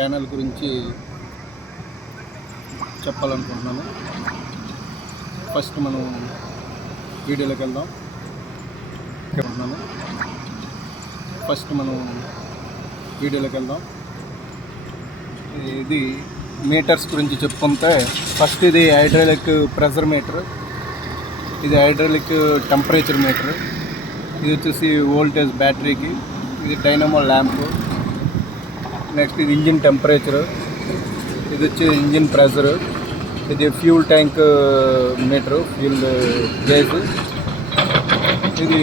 Panel గురించి చెప్పాలనుకుంటున్నాను. First మనం వీడియోలోకి వెళ్దాం. ఇది మీటర్స్ గురించి చెప్పుకుంటే ఫస్ట్ ఇది హైడ్రాలిక్ ప్రెషర్ మీటర్, ఇది హైడ్రాలిక్ టెంపరేచర్ మీటర్, ఇది వచ్చేసి వోల్టేజ్ బ్యాటరీకి, ఇది డైనమో ల్యాంప్, నెక్స్ట్ ఇది ఇంజిన్ టెంపరేచర్, ఇది వచ్చి ఇంజిన్ ప్రెషర్, ఇది fuel tank meter, fuel gauge, ఇది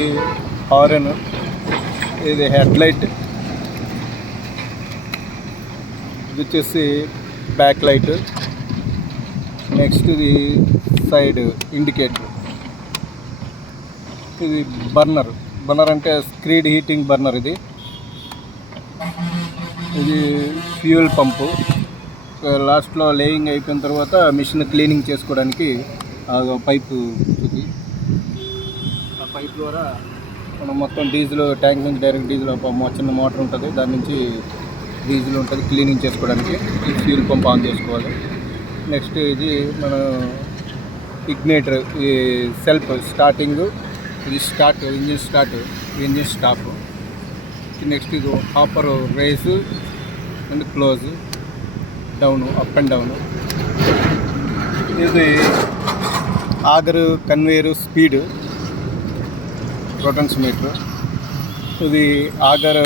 హారన్, ఇది హెడ్లైట్, ఇది వచ్చేసి బ్యాక్ లైట్, నెక్స్ట్ ఇది సైడ్ ఇండికేటర్, ఇది బర్నర్ అంటే స్క్రీడ్ హీటింగ్ బర్నర్, ఇది ఫ్యూయల్ పంపు. లాస్ట్లో లేయింగ్ అయిపోయిన తర్వాత మిషన్ క్లీనింగ్ చేసుకోవడానికి పైపు ఉంది. ఆ పైప్ ద్వారా మనం మొత్తం డీజిల్ ట్యాంక్ నుంచి డైరెక్ట్ డీజిల్ చిన్న మోటార్ ఉంటుంది, దాని నుంచి డీజిల్ ఉంటుంది క్లీనింగ్ చేసుకోవడానికి. ఈ ఫ్యూయల్ పంప్ ఆన్ చేసుకోవాలి. నెక్స్ట్ ఇది మన ఇగ్నేటర్, ఈ సెల్ఫ్ స్టార్టింగ్, ఇది స్టార్ట్, ఇంజిన్ స్టాప్. నెక్స్ట్ ఇది hopper raise and close, down, up and down. ఇది ఆగరు, కన్వేయరు, స్పీడ్, రొటన్స్ మీటర్. ఇది ఆగర్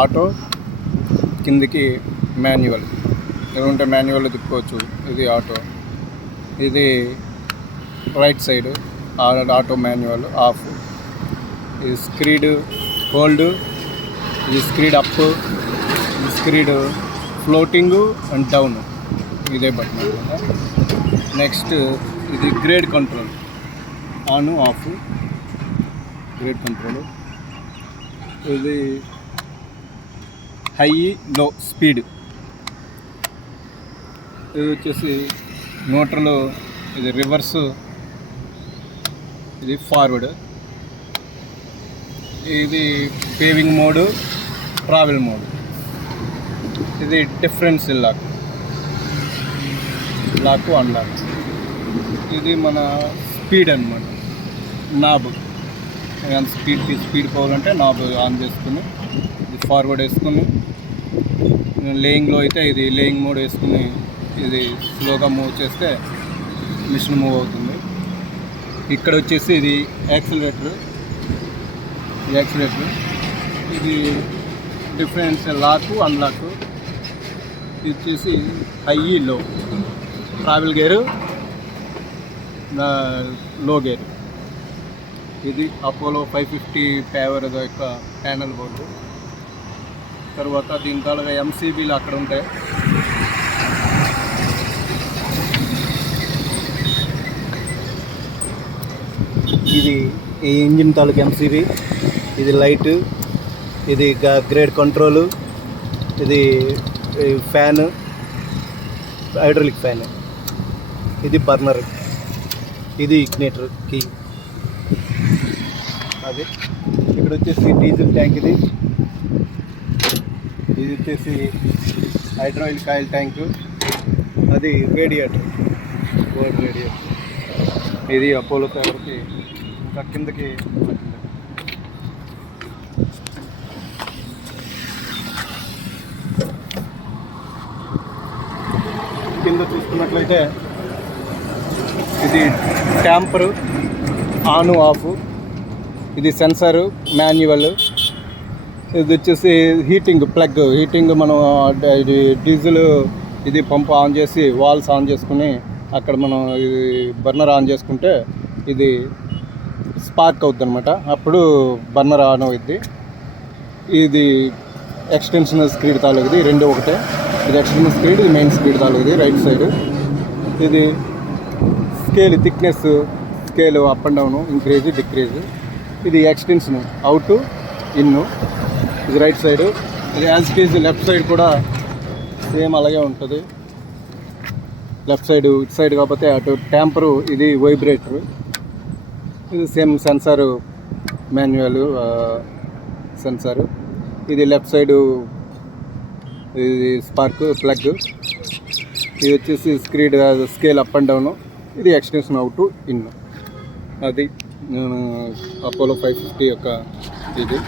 ఆటో, కిందికి మాన్యువల్, ఏదంటే మాన్యువల్లో తిప్పుకోవచ్చు. ఇది ఆటో, ఇది right side auto manual of. ఇది స్క్రీడ్ హోల్డ్, ఇది స్క్రీడ్ అప్, ఇది స్క్రీడ్ ఫ్లోటింగ్ అండ్ డౌన్, ఇదే బటన్ అనమాట. నెక్స్ట్ ఇది grade control, on off, grade control. ఇది హై లో స్పీడ్. ఇది వచ్చేసి న్యూట్రల్, ఇది రివర్స్, ఇది ఫార్వర్డ్. ఇది పేవింగ్ మోడ్, ట్రావెల్ మోడ్. ఇది డిఫరెన్స్ లాక్ అన్లాక్. ఇది మన స్పీడ్ అన్నమాట, నాబ్. స్పీడ్ పోవాలంటే నాబ్ ఆన్ చేసుకుని ఇది ఫార్వర్డ్ వేసుకుని, లేయింగ్లో అయితే ఇది లేయింగ్ మోడ్ వేసుకుని ఇది స్లోగా మూవ్ చేస్తే మిషన్ మూవ్ అవుతుంది. ఇక్కడ వచ్చేసి ఇది యాక్సిలరేటర్, ఇది డిఫరెన్స్ లాక్ అన్లాక్. ఇది వచ్చేసి హై లో, ట్రావెల్ గేరు, లో గేర్. ఇది అపోలో 550 పవర్ యొక్క ప్యానల్ బోర్డు. తర్వాత దీని తాలూకా ఎంసీబీలు అక్కడ ఉంటాయి. ఇది ఈ ఇంజిన్ తాలూకా ఎంసీబీ, ఇది లైట్, ఇది గ్రేడ్ కంట్రోలు, ఇది ఫ్యాన్, హైడ్రాలిక్ ఫ్యాన్, ఇది బర్నర్, ఇది ఇగ్నేటర్ కీ. అది ఇక్కడ వచ్చేసి డీజిల్ ట్యాంక్, ఇది వచ్చేసి హైడ్రాలిక్ ఆయిల్ ట్యాంకు, అది రేడియేటర్, బోర్డ్ రేడియేటర్. ఇది అపోలో పవర్కి ఇంకా కిందకి. కింద చూసుకున్నట్లయితే ఇది ట్యాంపరు, ఆన్ ఆఫ్, ఇది సెన్సారు, మాన్యువల్. ఇది వచ్చేసి హీటింగ్ ప్లగ్, మనం ఇది డీజిల్ ఇది పంప్ ఆన్ చేసి వాల్స్ ఆన్ చేసుకుని అక్కడ మనం ఇది బర్నర్ ఆన్ చేసుకుంటే ఇది స్పార్క్ అవుద్ది అనమాట, అప్పుడు బర్నర్ ఆన్ అవుద్ది. ఇది ఎక్స్టెన్షనల్ స్క్రీడ్ తాలూకుది, రెండు ఒకటే. ఇది ఎక్స్టెన్షనల్ స్క్రీడ్, ఇది మెయిన్ స్క్రీడ్ తాలూకుది రైట్ సైడ్. ఇది scale thickness, scale up and down, increase decrease. ఇది ఎక్స్టెన్షన్ అవుట్ ఇన్, ఇది రైట్ సైడ్. ఇది as it is left side కూడా సేమ్ అలాగే ఉంటుంది. లెఫ్ట్ సైడ్ ఇటు సైడ్ కాకపోతే అటు ట్యాంపరు, ఇది వైబ్రేటర్, ఇది సేమ్ సెన్సారు, మాన్యువల్ సెన్సారు. ఇది లెఫ్ట్ సైడు ఇది స్పార్క్ ప్లగ్, ఇది వచ్చేసి స్కేల్ అప్ అండ్ డౌన్, ఇది ఎక్స్టెన్షన్ అవుట్ ఇన్. అది అపోలో 550 యొక్క ఇది.